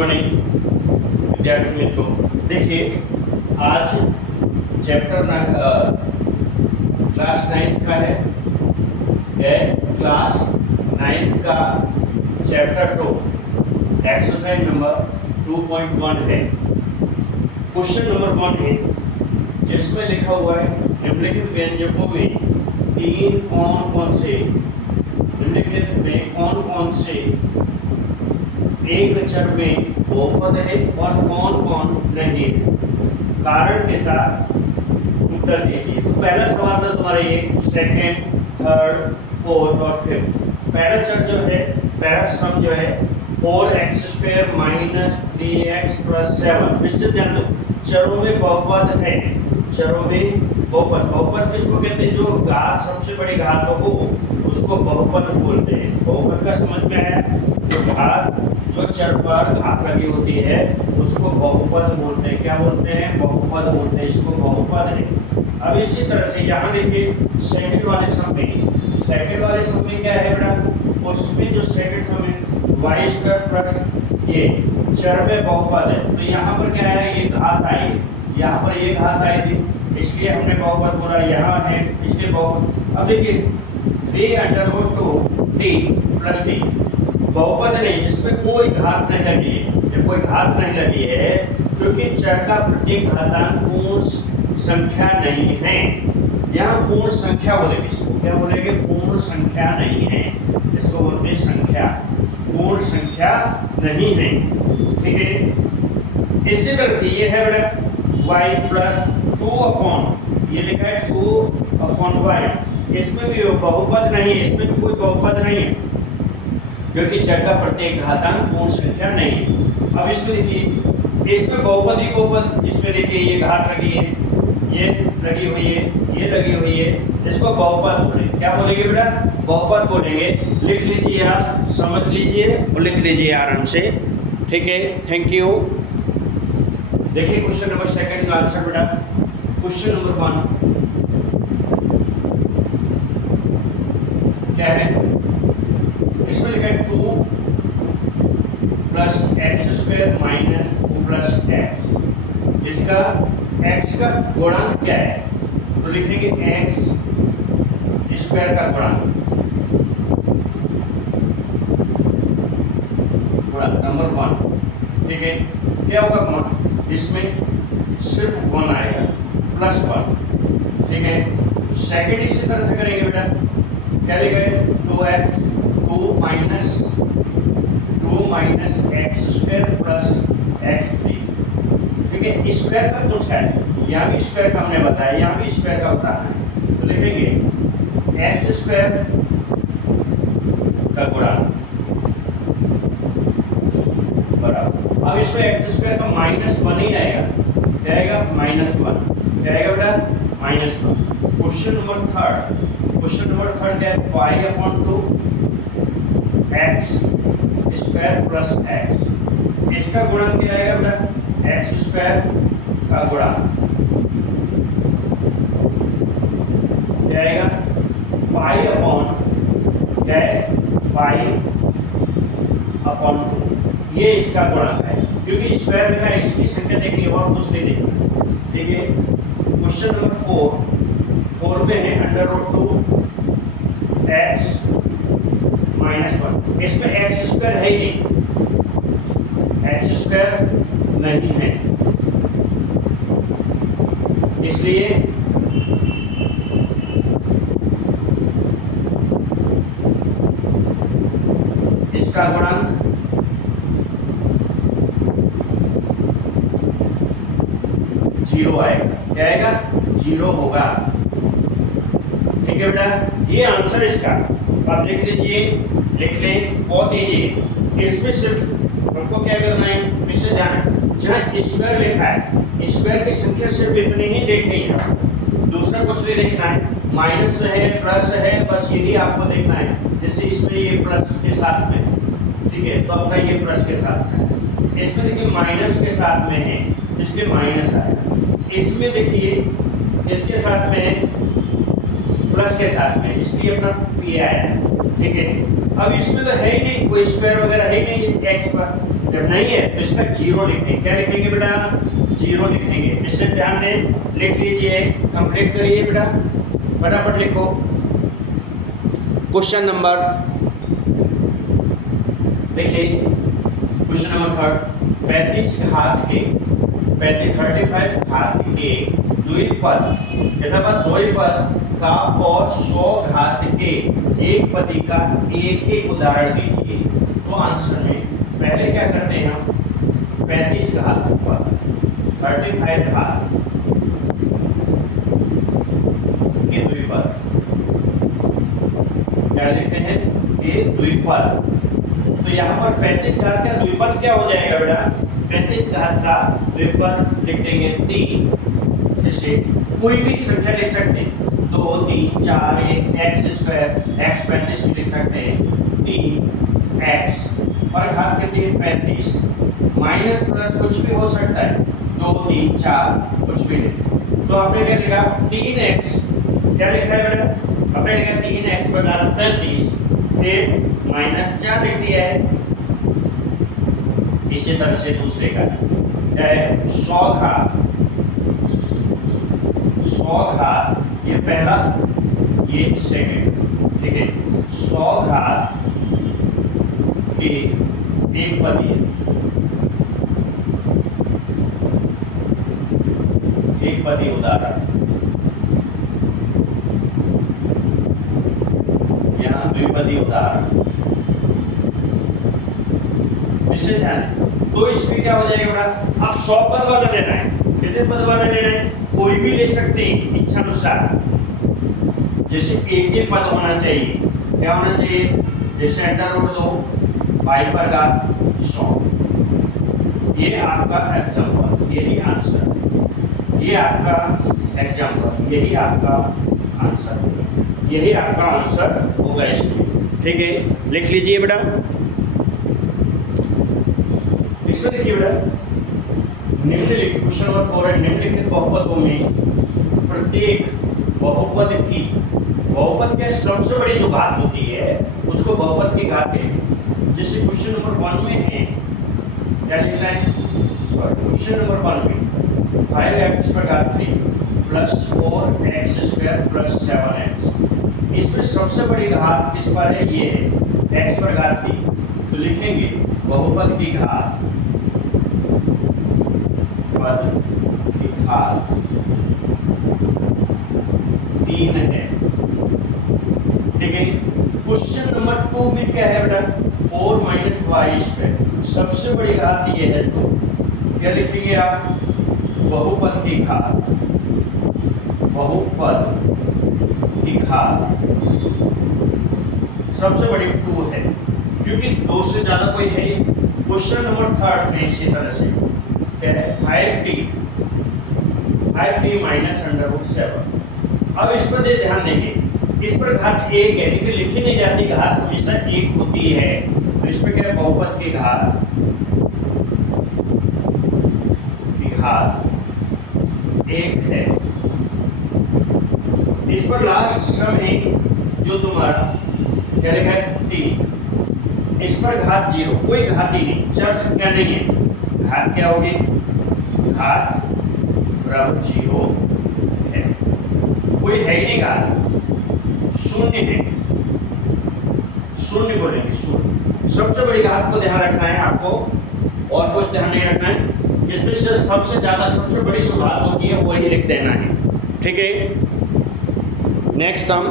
Morning विद्यार्थी मित्रों। देखिए आज चैप्टर क्लास 9 का है क्लास 9 का चैप्टर 2 एक्सरसाइज नंबर 2.1 है। क्वेश्चन नंबर 1 है जिसमें लिखा हुआ है निम्नलिखित व्यंजकों में कौन से एक चर में बहुपद है और कौन नहीं है, कारण के साथ उत्तर दीजिए। तो पहला सवाल था तुम्हारा ये, सेकंड, थर्ड, फोर्थ और फिफ्थ। पहला चर जो है, पहला सम जो है 4x² - 3x + 7। निश्चित ध्यान दो, चरों में बहुपद है। चरों में बहुपद किसको कहते हैं? जो घात सबसे बड़ी घात हो उसको बहुपद बोलते हैं। बहुपद का समझ में आया? जो चर पर घात लगी होती है उसको बहुपद बोलते हैं। क्या बोलते हैं? बहुपद बोलते हैं, इसको बहुपद है। अब इसी तरह से यहाँ देखिए सेकंड वाले सम में क्या है बेटा? उसमें जो सेकंड सम है y² प्लस ये चर में बहुपद है, तो यहाँ पर क्या है? ये घात आई, यहाँ पर ये घात आई थी, इसलिए हमने बहुपद बोला। यहाँ है इसलिए बहुपद। अब देखिए 3√2t + t बहुपद नहीं, इसमें कोई घात नहीं लगी है। जब कोई घात नहीं लगी है क्योंकि चर का प्रत्येक घातांक पूर्ण संख्या नहीं है। यहाँ पूर्ण संख्या बोलेंगे, इसको क्या बोलेंगे? पूर्ण संख्या नहीं है, इसको बोलते हैं संख्या। पूर्ण संख्या नहीं है, ठीक है। इसी तरह से ये है बेटा y + 2 ये लिखा है 2/y। इसमें भी बहुपद नहीं है, इसमें भी कोई बहुपद नहीं है क्योंकि चर का प्रत्येक घातांक पूर्ण संख्या नहीं है। अब इसमें देखिए, इसमें बहुपद ही बहुपद। इसमें देखिए ये घात लगी है, ये लगी हुई है, ये लगी हुई है, इसको बहुपद बोलेंगे। क्या बोलेंगे बेटा? बहुपद बोलेंगे। लिख लीजिए, आप समझ लीजिए और लिख लीजिए आराम से, ठीक है। Thank you. देखिए क्वेश्चन नंबर 2 का आंसर बेटा। क्वेश्चन नंबर 1 क्या है? इसमें लिखा है 2 + x² - 2 + x। इसका x का गुणांक क्या है? तो लिखेंगे x² का गुणांक नंबर 1, ठीक है। क्या होगा गुणांक? इसमें सिर्फ 1 आएगा, +1, ठीक है। सेकंड इसी तरह से करेंगे बेटा। क्या लिखा है? 2 - x² + x3, ठीक है। स्क्वायर का पूछा है, यहाँ भी स्क्वायर का हमने बताया, यहाँ भी स्क्वायर का बताना है, तो लिखेंगे x² का गुणांक बराबर। अब इसमें x² का -1 ही आएगा। क्या आएगा? -1। क्या आएगा बेटा? -1। क्वेश्चन नंबर 3 क्या है? y/2 x² + x। इसका गुणांक क्या आएगा बेटा? x² का गुणांक क्या आएगा? पाई/2। ये इसका गुणांक है क्योंकि स्क्वायर लिखा है, इसकी संख्या देखनी है और कुछ नहीं देखना, ठीक है। क्वेश्चन नंबर 4 में है √2 x - 1। इसमें x² है ही नहीं, x² नहीं है, इसलिए इसका गुणांक 0 आएगा। क्या आएगा? 0 होगा, ठीक है बेटा। ये आंसर इसका आप लिख लीजिए, लिख लें और दीजिए। इसमें सिर्फ हमको क्या करना है, इससे जाना है जहाँ स्क्वायर लिखा है, स्क्वायर की संख्या सिर्फ इतनी ही देखनी है, दूसरा कुछ नहीं देखना है। माइनस है, प्लस है, बस यही आपको देखना है। जैसे इसमें ये प्लस के साथ में, ठीक है, तो अपना ये प्लस के साथ है। इसमें देखिए माइनस के साथ में है, इसलिए माइनस आएगा। इसमें देखिए इसके साथ में प्लस के साथ में, इसलिए अपना पी आया, ठीक है। अब इसमें तो है ही नहीं कोई स्क्वायर वगैरह है ही नहीं एक्स पर, जब नहीं है तो इसका जीरो लिखेंगे। क्या लिखेंगे बेटा? जीरो लिखेंगे। इससे ध्यान दें, लिख लीजिए, कंप्लीट करिए बेटा, फटाफट लिखो। क्वेश्चन नंबर देखिए, क्वेश्चन नंबर 35 घात के 35 घात के द्विपद द्विपद का और 100 घात के एक पदी का एक एक उदाहरण दीजिए। तो आंसर में पहले क्या करते हैं हम, 35 घात पर 35 घात के द्विपद क्या लिखते हैं? ये द्विपद। तो यहाँ पर 35 घात का द्विपद क्या हो जाएगा बेटा? 35 घात का द्विपद लिख देंगे 3। जैसे कोई भी संख्या लिख सकते हैं, 2 3 4 1 एक्स स्क्वायर, एक्स 35 भी लिख सकते हैं, 3 एक्स पर घात कितनी है? 35। माइनस प्लस कुछ भी हो सकता है, 2 3 4 कुछ भी लिख। तो आपने क्या लिखा? 3x। क्या लिखा है बेटा? आपने लिखा 3x बटा 35, फिर माइनस 4 लिख दिया है। इसी तरह से दूसरे का क्या है? 100 घात, 100 घात, ये पहला, ये सेकंड, ठीक है। 100 घात के एक पदी, एक पदी उदाहरण, यहाँ द्विपदी उदाहरण, इससे ध्यान। तो इसमें क्या हो जाएगा बेटा? आप 100 पद वाला लेना है, कितने पद वाला लेना है? कोई भी ले सकते हैं इच्छा अनुसार। जैसे एक ही पद होना चाहिए, क्या होना चाहिए? जैसे √2 पाई पर घात 100। ये आपका एग्जाम्पल, यही आंसर, ये आपका एग्जाम्पल, यही आपका आंसर, यही आपका आंसर होगा इसमें, ठीक है। लिख लीजिए बेटा। इसमें देखिए बेटा, निम्नलिखित क्वेश्चन नंबर 4 है, निम्नलिखित बहुपदों में प्रत्येक बहुपद की, बहुपद के सबसे बड़ी जो घात होती है उसको बहुपद की घात कहते हैं। जैसे क्वेश्चन नंबर 1 में है, क्या लिखना है? सॉरी, क्वेश्चन नंबर 1 में 5x पर घात 3 plus 4x square plus 7x। इसमें सबसे बड़ी घात किस पर है? ये है x पर घात 3। तो लिखेंगे बहुपद की घात, पद की घात 3 है, ठीक है। क्वेश्चन नंबर 2 में क्या है बेटा? 4 माइनस वाई स्क्वायर, सबसे बड़ी घात ये है। तो क्या लिखेंगे आप? बहुपद की घात, बहुपद की घात सबसे बड़ी 2 है, क्योंकि 2 से ज्यादा कोई है। क्वेश्चन नंबर 3 में इसी तरह से क्या है? 5t minus √7। अब इस पर ध्यान देंगे, इस पर घात 1 है, लेकिन लिखी नहीं जाती, घात हमेशा 1 होती है। तो इसमें क्या है? बहुपद की घात 1 है। इस पर लास्ट टर्म है जो तुम्हारा क्या लिखा है? 3। इस पर घात 0, कोई घात ही नहीं, चर संख्या नहीं है। घात क्या होगी? घात बराबर 0 है, कोई है ही नहीं घात, शून्य है, शून्य बोलेंगे, शून्य। सबसे बड़ी घात को ध्यान रखना है आपको, और कुछ ध्यान नहीं रखना है। इसमें से सबसे ज्यादा, सबसे बड़ी जो घात होती है वही लिख देना है, ठीक है। नेक्स्ट सम,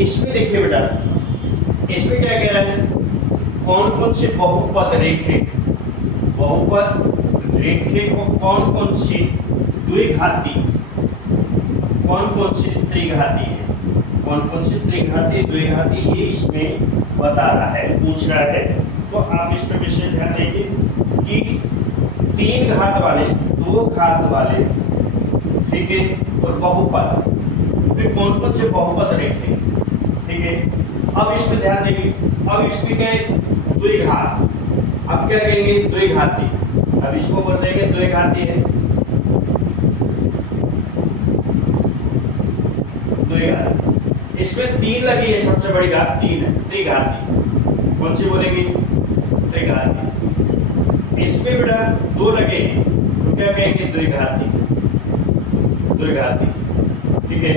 इसमें देखिए बेटा, इसमें क्या कह रहा है? कौन कौन से बहुपद रेखे, बहुपद रेखे को कौन कौन सी द्विघाती, कौन कौन सी त्रिघाती है, कौन कौन सी त्रिघाती द्विघाती, ये इसमें बता रहा है, पूछ रहा है। तो आप इस पर विशेष ध्यान देंगे कि 3 घात वाले, 2 घात वाले, ठीक है, और बहुपद, फिर कौन कौन से बहुपद रेखे, ठीक है। अब इसमें ध्यान देंगे, अब इसमें क्या है? द्विघात। अब क्या कहेंगे? द्विघाती। अब इसको बोल देंगे द्विघाती है, इसमें 3 लगी है, सबसे बड़ी घात 3 है, त्रिघाती। कौन सी बोलेंगे? त्रिघाती। इसमें बेटा दो लगे तो क्या कहेंगे द्विघाती, द्विघाती, ठीक है।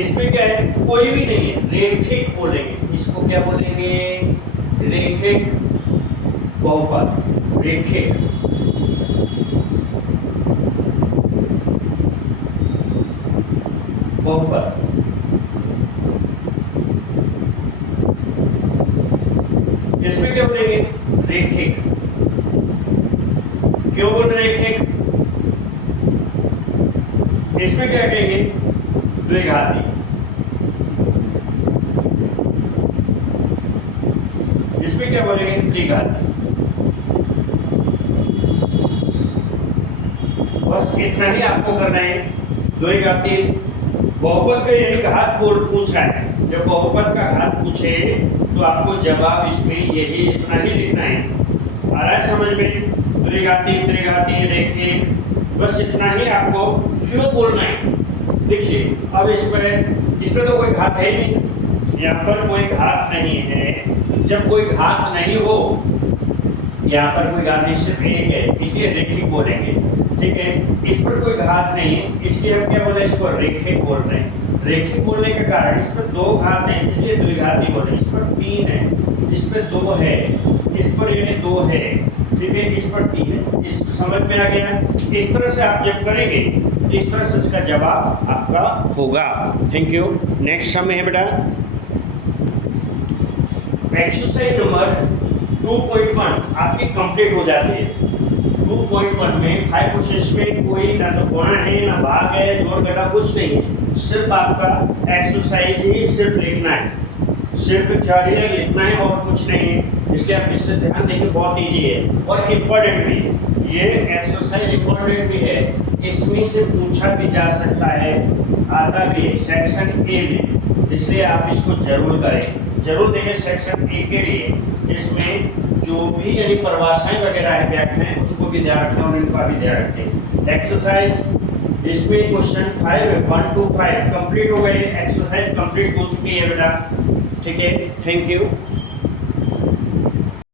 इसमें क्या है, कोई भी नहीं है, रेखिक बोलेंगे इसको, क्या बोलेंगे, रेखिक बहुपद, रेखिक, बहुपद। इसमें क्या बोलेंगे, रेखिक। क्यों बोल रहे रेखिक, इसमें क्या कहेंगे, द्विघाती। इसमें क्या बोलेंगे, त्रिघाती। बस इतना ही आपको करना है। द्विघाती बहुपद का यानी घात पूछ रहा है, जब बहुपद का घात पूछे तो आपको जवाब इसमें यही इतना ही लिखना है। आ रहा है समझ में, द्विघाती, त्रिघाती, रेखिक, बस इतना ही आपको क्यों बोलना है। देखिए अब इसमें तो कोई घात है ही नहीं, यहाँ पर कोई घात नहीं है। जब कोई घात नहीं हो, यहाँ पर कोई घात नहीं, सिर्फ एक है, इसलिए रेखिक बोलेंगे, ठीक है। इस पर कोई घात नहीं है, इसलिए हम क्या बोल रहे हैं, इसको रेखिक बोल रहे हैं। रेखिक बोलने के कारण इस पर दो घात हैं, इसलिए द्विघाती बोल रहे हैं। इस पर तीन है, इस पर दो है, इस पर यानी दो है, ठीक है, इस पर तीन है। इस समझ में आ गया। इस तरह से आप जब करेंगे तो इस तरह से इसका जवाब आपका होगा। Thank you. नेक्स्ट सम है बेटा एक्सरसाइज नंबर 2.1 आपकी कंप्लीट हो जाती है। 2.1 में 5 क्वेश्चंस में कोई ना तो गुणा है, ना भाग है, जोड़ घटा कुछ नहीं है, सिर्फ आपका एक्सरसाइज ही सिर्फ लिखना है, सिर्फ थ्योरी लिखना है और कुछ नहीं है। इसलिए आप इससे ध्यान देंगे, बहुत इजी है और इम्पोर्टेंट भी है। ये एक्सरसाइज इम्पोर्टेंट भी है, इसमें से पूछा भी जा सकता है, आता भी है सेक्शन ए में, इसलिए आप इसको जरूर करें, जरूर देखें सेक्शन ए के लिए। इसमें जो भी यानी परिभाषाएं वगैरह है, व्याख्याएं, उसको भी ध्यान रखें और इनका भी ध्यान रखें। एक्सरसाइज इसमें क्वेश्चन 1 to 5 कंप्लीट हो गए, एक्सरसाइज कंप्लीट हो चुकी है बेटा, ठीक है। Thank you.